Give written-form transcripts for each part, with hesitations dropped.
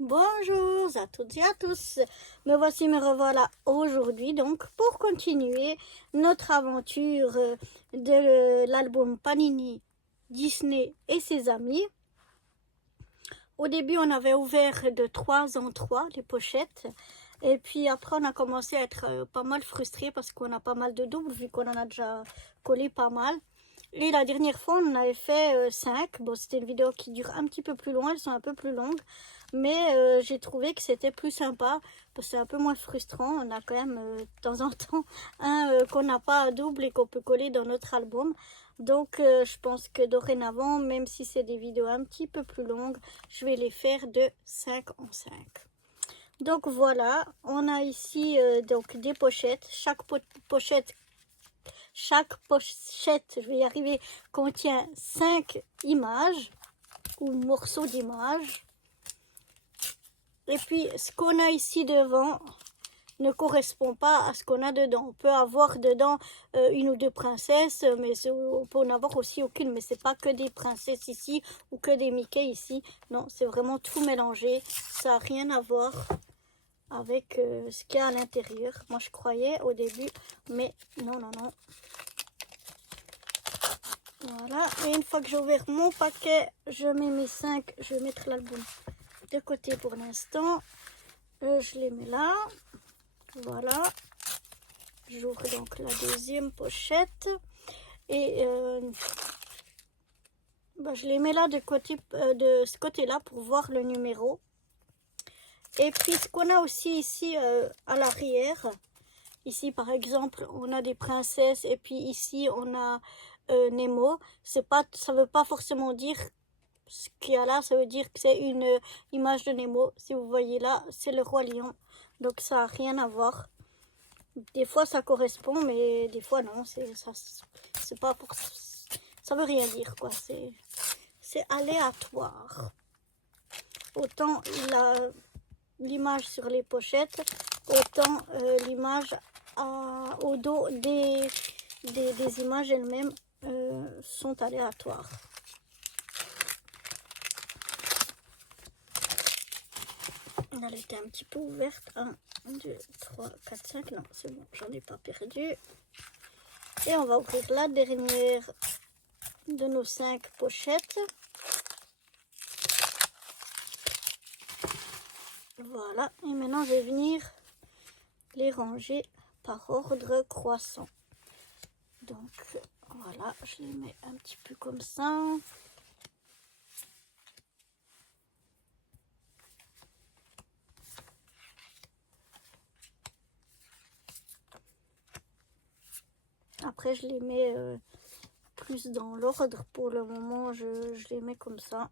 Bonjour à toutes et à tous, me voici, me revoilà aujourd'hui donc pour continuer notre aventure de l'album Panini, Disney et ses amis. Au début on avait ouvert de 3 en 3 les pochettes et puis après on a commencé à être pas mal frustré parce qu'on a pas mal de doubles vu qu'on en a déjà collé pas mal. Et la dernière fois, on en avait fait 5. Bon, c'était une vidéo qui dure un petit peu plus loin, elles sont un peu plus longues. Mais j'ai trouvé que c'était plus sympa, parce que c'est un peu moins frustrant. On a quand même de temps en temps un qu'on n'a pas à double et qu'on peut coller dans notre album. Donc je pense que dorénavant, même si c'est des vidéos un petit peu plus longues, je vais les faire de 5 en 5. Donc voilà, on a ici donc des pochettes. Chaque pochette, je vais y arriver, contient 5 images ou morceaux d'images. Et puis, ce qu'on a ici devant ne correspond pas à ce qu'on a dedans. On peut avoir dedans une ou deux princesses, mais on peut en avoir aussi aucune. Mais c'est pas que des princesses ici ou que des Mickey ici. Non, c'est vraiment tout mélangé. Ça n'a rien à voir avec ce qu'il y a à l'intérieur. Moi, je croyais au début, mais non, non, non. Voilà, et une fois que j'ai ouvert mon paquet, je mets mes 5, je vais mettre l'album de côté pour l'instant. Je les mets là, voilà. J'ouvre donc la deuxième pochette et je les mets là de ce côté-là pour voir le numéro. Et puis ce qu'on a aussi ici à l'arrière, ici par exemple on a des princesses et puis ici on a Nemo. Ça veut pas forcément dire ce qu'il y a là, ça veut dire que c'est une image de Nemo. Si vous voyez là, c'est le roi lion. Donc ça n'a rien à voir. Des fois ça correspond, mais des fois non. C'est pas pour ça veut rien dire quoi. C'est aléatoire. Autant l'image sur les pochettes, autant l'image au dos des images elles-mêmes sont aléatoires. Elle était un petit peu ouverte. 1, 2, 3, 4, 5. Non, c'est bon, j'en ai pas perdu. Et on va ouvrir la dernière de nos 5 pochettes. Voilà. Et maintenant, je vais venir les ranger par ordre croissant. Donc, voilà, je les mets un petit peu comme ça. Après, je les mets plus dans l'ordre. Pour le moment, je les mets comme ça.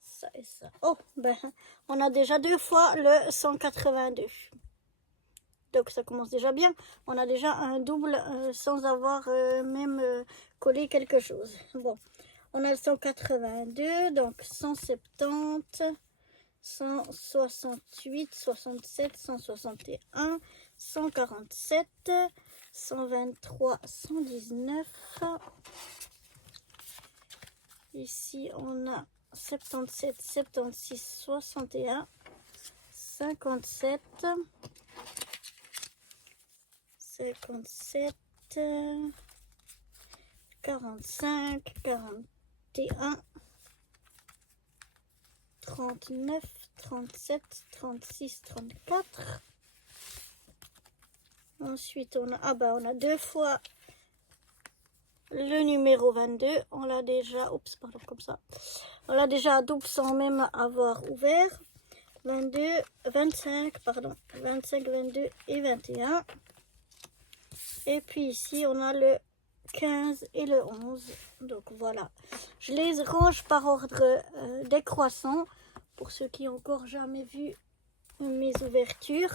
Ça et ça. Oh, ben, on a déjà 2 fois le 182. Donc ça commence déjà bien. On a déjà un double sans avoir même collé quelque chose. Bon, on a le 182, donc 170, 168, 67, 161, 147, 123, 119. Ici, on a 77, 76, 61, 57, 57, 45, 41, 39, 37, 36, 34. Ensuite, on a 2 fois le numéro 22. On l'a déjà, comme ça. On l'a déjà à double sans même avoir ouvert. 22, 25, 22 et 21. Et puis ici, on a le 15 et le 11. Donc voilà. Je les range par ordre décroissant pour ceux qui n'ont encore jamais vu mes ouvertures,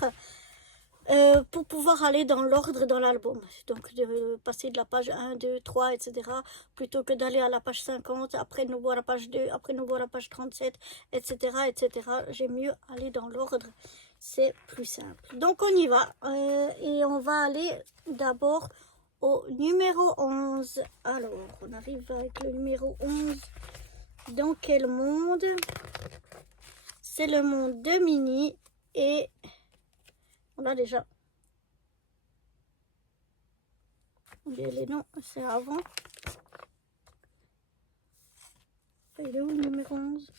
pour pouvoir aller dans l'ordre dans l'album. Donc de passer de la page 1, 2, 3, etc. plutôt que d'aller à la page 50, après nous voir la page 2, après nous voir la page 37, etc. etc. J'aime mieux aller dans l'ordre, c'est plus simple. Donc on y va, et on va aller d'abord au numéro 11. Alors on arrive avec le numéro 11. Dans quel monde? C'est le monde de Minnie, et on a déjà les noms, c'est avant. Il est où le numéro 11?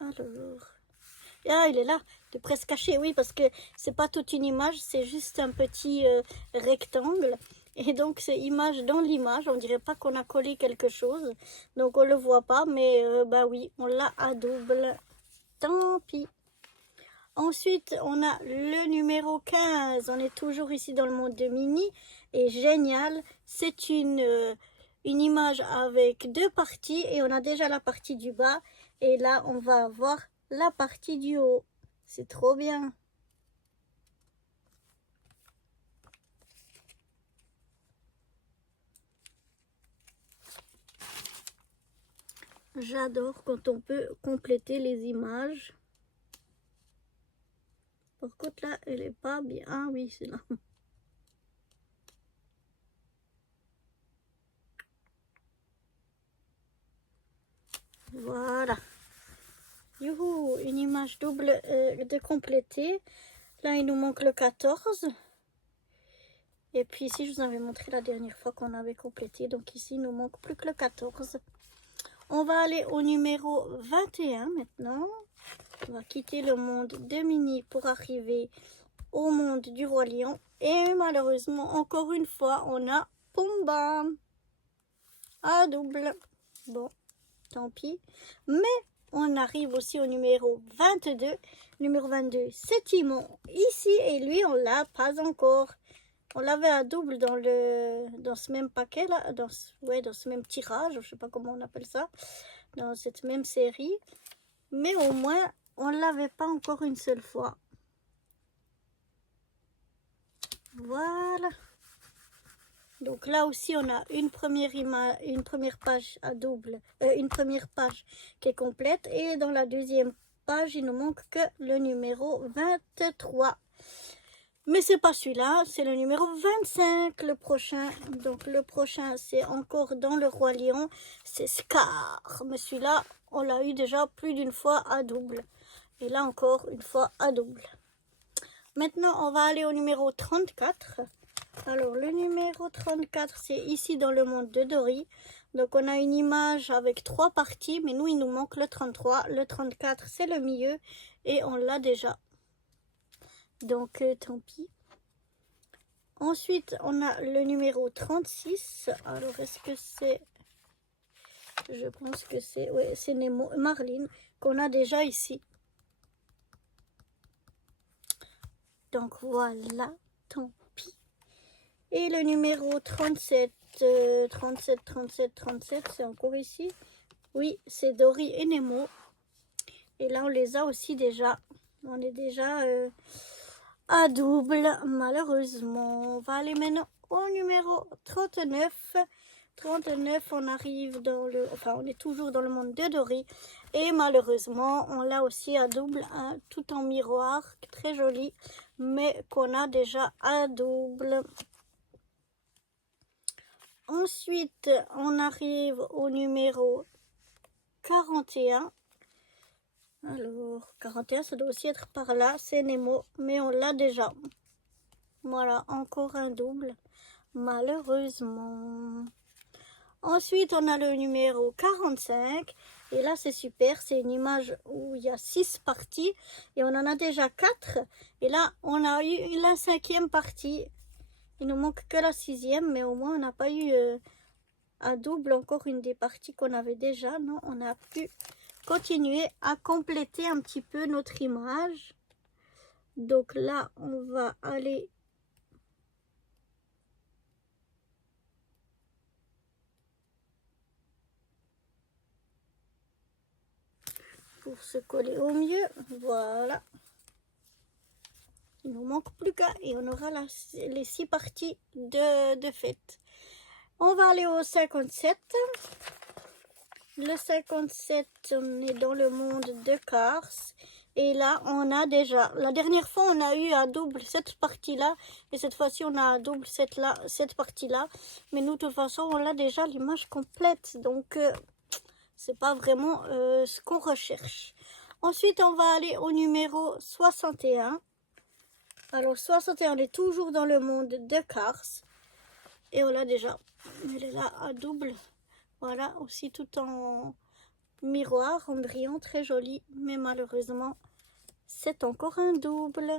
Alors, ah, il est là, il est presque caché, oui, parce que c'est pas toute une image, c'est juste un petit rectangle. Et donc c'est image dans l'image, on dirait pas qu'on a collé quelque chose, donc on le voit pas, mais bah oui, on l'a à double, tant pis. Ensuite, on a le numéro 15. On est toujours ici dans le monde de Minnie. Et génial, c'est une image avec deux parties. Et on a déjà la partie du bas. Et là, on va avoir la partie du haut. C'est trop bien. J'adore quand on peut compléter les images. Par contre, là, elle est pas bien. Ah oui, c'est là. Voilà. Youhou, une image double de compléter. Là, il nous manque le 14. Et puis ici, je vous avais montré la dernière fois qu'on avait complété. Donc ici, il nous manque plus que le 14. On va aller au numéro 21 maintenant. On va quitter le monde de Minnie pour arriver au monde du Roi Lion. Et malheureusement, encore une fois, on a Pumba à double. Bon, tant pis. Mais on arrive aussi au numéro 22. Numéro 22, c'est Timon ici. Et lui, on l'a pas encore. On l'avait à double dans ce même paquet là, dans ce même tirage, je sais pas comment on appelle ça, dans cette même série. Mais au moins, on l'avait pas encore une seule fois. Voilà. Donc là aussi, on a une première page à double, une première page qui est complète. Et dans la deuxième page, il ne manque que le numéro 23. Mais c'est pas celui-là, c'est le numéro 25, le prochain. Donc le prochain, c'est encore dans le Roi Lion, c'est Scar. Mais celui-là, on l'a eu déjà plus d'une fois à double. Et là encore, une fois à double. Maintenant, on va aller au numéro 34. Alors, le numéro 34, c'est ici dans le monde de Dory. Donc, on a une image avec 3 parties, mais nous, il nous manque le 33. Le 34, c'est le milieu et on l'a déjà. Donc, tant pis. Ensuite, on a le numéro 36. Alors, est-ce que c'est... Je pense que c'est... Oui, c'est Nemo, Marlene, qu'on a déjà ici. Donc, voilà, tant pis. Et le numéro 37, 37, 37, 37, c'est encore ici. Oui, c'est Dory et Nemo. Et là, on les a aussi déjà. On est déjà à double, malheureusement. On va aller maintenant au numéro 39. 39, on arrive dans le... Enfin, on est toujours dans le monde de Dory. Et malheureusement, on l'a aussi à double, hein, tout en miroir, très joli, mais qu'on a déjà à double. Ensuite, on arrive au numéro 41. Alors, 41, ça doit aussi être par là, c'est Nemo, mais on l'a déjà. Voilà, encore un double, malheureusement. Ensuite, on a le numéro 45. Et là, c'est super. C'est une image où il y a 6 parties. Et on en a déjà 4. Et là, on a eu la 5e partie. Il nous manque que la 6e. Mais au moins, on n'a pas eu à double encore une des parties qu'on avait déjà. Non, on a pu continuer à compléter un petit peu notre image. Donc là, on va aller... pour se coller au mieux. Voilà. Il nous manque plus qu'à et on aura les 6 parties de fête. On va aller au 57. Le 57, on est dans le monde de Cars. Et là, on a déjà... La dernière fois, on a eu à double cette partie-là. Et cette fois-ci, on a à double cette partie-là. Mais nous, de toute façon, on a déjà l'image complète. Donc, c'est pas vraiment ce qu'on recherche. Ensuite, on va aller au numéro 61. Alors, 61, on est toujours dans le monde de Cars. Et on l'a déjà. Elle est là à double. Voilà, aussi tout en miroir, en brillant, très joli. Mais malheureusement, c'est encore un double.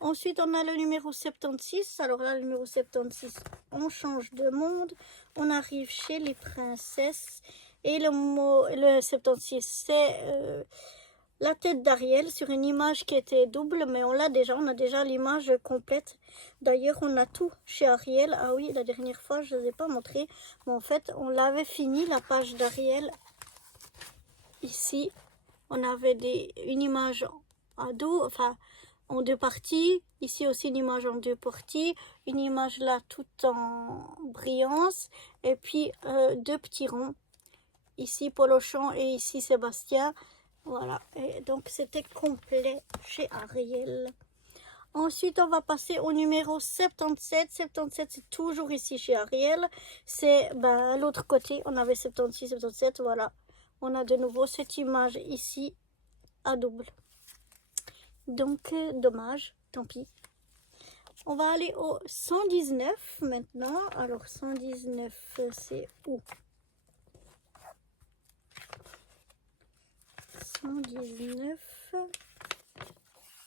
Ensuite, on a le numéro 76. Alors là, le numéro 76, on change de monde. On arrive chez les princesses. Et le 76, c'est la tête d'Ariel sur une image qui était double. Mais on l'a déjà, on a déjà l'image complète. D'ailleurs, on a tout chez Ariel. Ah oui, la dernière fois, je ne vous ai pas montré. Mais en fait, on l'avait fini, la page d'Ariel. Ici, on avait une image à deux, enfin en 2 parties. Ici aussi une image en 2 parties. Une image là tout en brillance. Et puis 2 petits ronds. Ici Polochon et ici Sébastien. Voilà. Et donc c'était complet chez Ariel. Ensuite, on va passer au numéro 77. 77, c'est toujours ici chez Ariel. C'est l'autre côté. On avait 76, 77. Voilà. On a de nouveau cette image ici à double. Donc, dommage. Tant pis. On va aller au 119 maintenant. Alors, 119, c'est où? 119...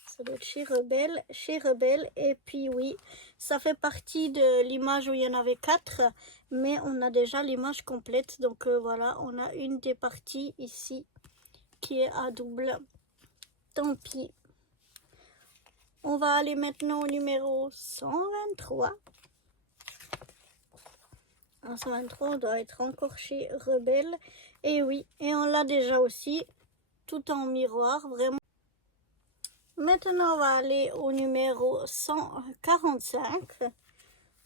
Ça doit être chez Rebelle. Chez Rebelle. Et puis oui, ça fait partie de l'image où il y en avait 4. Mais on a déjà l'image complète. Donc voilà, on a une des parties ici qui est à double. Tant pis. On va aller maintenant au numéro 123. En 123, on doit être encore chez Rebelle. Et oui, et on l'a déjà aussi. Tout en miroir, vraiment. Maintenant, on va aller au numéro 145.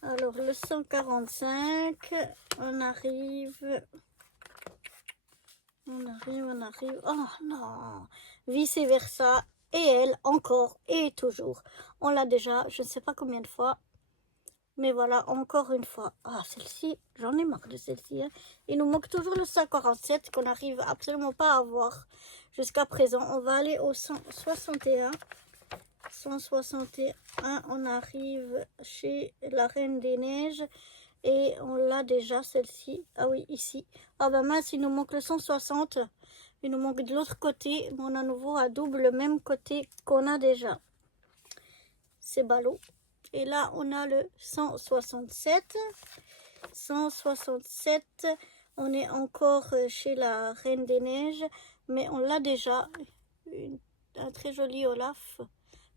Alors, le 145, on arrive. Oh non, vice versa. Et elle, encore et toujours. On l'a déjà, je ne sais pas combien de fois. Mais voilà, encore une fois. Ah, celle-ci, j'en ai marre de celle-ci. Hein. Il nous manque toujours le 147 qu'on n'arrive absolument pas à avoir jusqu'à présent. On va aller au 161. 161, on arrive chez la Reine des Neiges. Et on l'a déjà, celle-ci. Ah oui, ici. Ah ben mince, il nous manque le 160. Il nous manque de l'autre côté. Mais on a à nouveau à double le même côté qu'on a déjà. C'est ballot. Et là, on a le 167. 167, on est encore chez la Reine des Neiges. Mais on l'a déjà. Un très joli Olaf.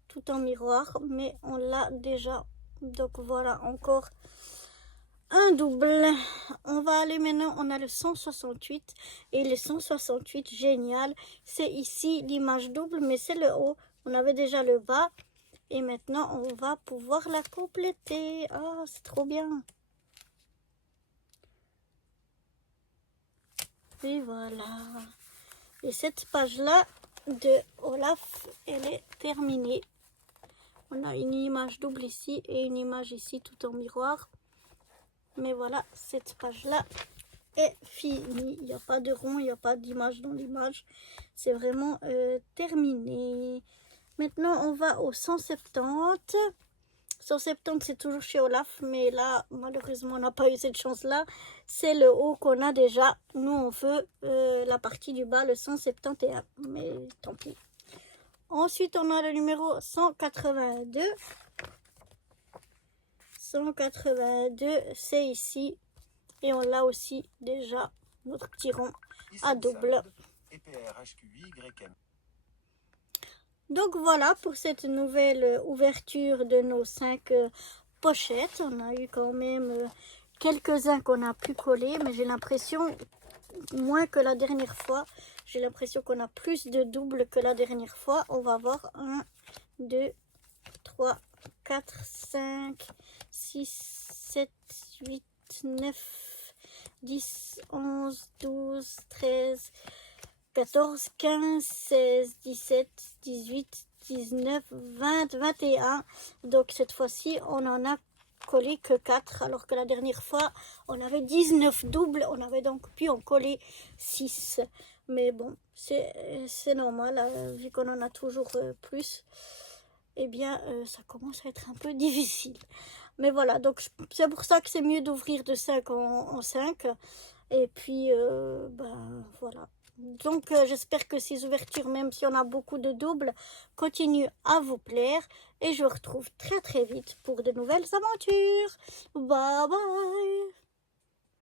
Tout en miroir. Mais on l'a déjà. Donc voilà, encore un double. On va aller maintenant, on a le 168. Et le 168, génial. C'est ici l'image double, mais c'est le haut. On avait déjà le bas. Et maintenant, on va pouvoir la compléter. Ah, c'est trop bien. Et voilà. Et cette page-là de Olaf, elle est terminée. On a une image double ici et une image ici tout en miroir. Mais voilà, cette page-là est finie. Il n'y a pas de rond, il n'y a pas d'image dans l'image. C'est vraiment terminé. Maintenant, on va au 170. 170, c'est toujours chez Olaf, mais là, malheureusement, on n'a pas eu cette chance-là. C'est le haut qu'on a déjà. Nous, on veut la partie du bas, le 171. Mais tant pis. Ensuite, on a le numéro 182. 182, c'est ici. Et on l'a aussi déjà, notre petit rond à double. Donc voilà pour cette nouvelle ouverture de nos 5 pochettes. On a eu quand même quelques-uns qu'on a pu coller, mais j'ai l'impression moins que la dernière fois. J'ai l'impression qu'on a plus de doubles que la dernière fois. On va voir 1, 2, 3, 4, 5, 6, 7, 8, 9, 10, 11, 12, 13, 14, 15, 16, 17, 18, 19, 20, 21. Donc cette fois-ci, on en a collé que 4, alors que la dernière fois, on avait 19 doubles. On avait donc pu en coller 6. Mais bon, c'est normal, vu qu'on en a toujours plus. Eh bien, ça commence à être un peu difficile. Mais voilà, donc c'est pour ça que c'est mieux d'ouvrir de 5 en 5. Et puis, ben voilà. Donc, j'espère que ces ouvertures, même si on a beaucoup de doubles, continuent à vous plaire. Et je vous retrouve très très vite pour de nouvelles aventures. Bye bye!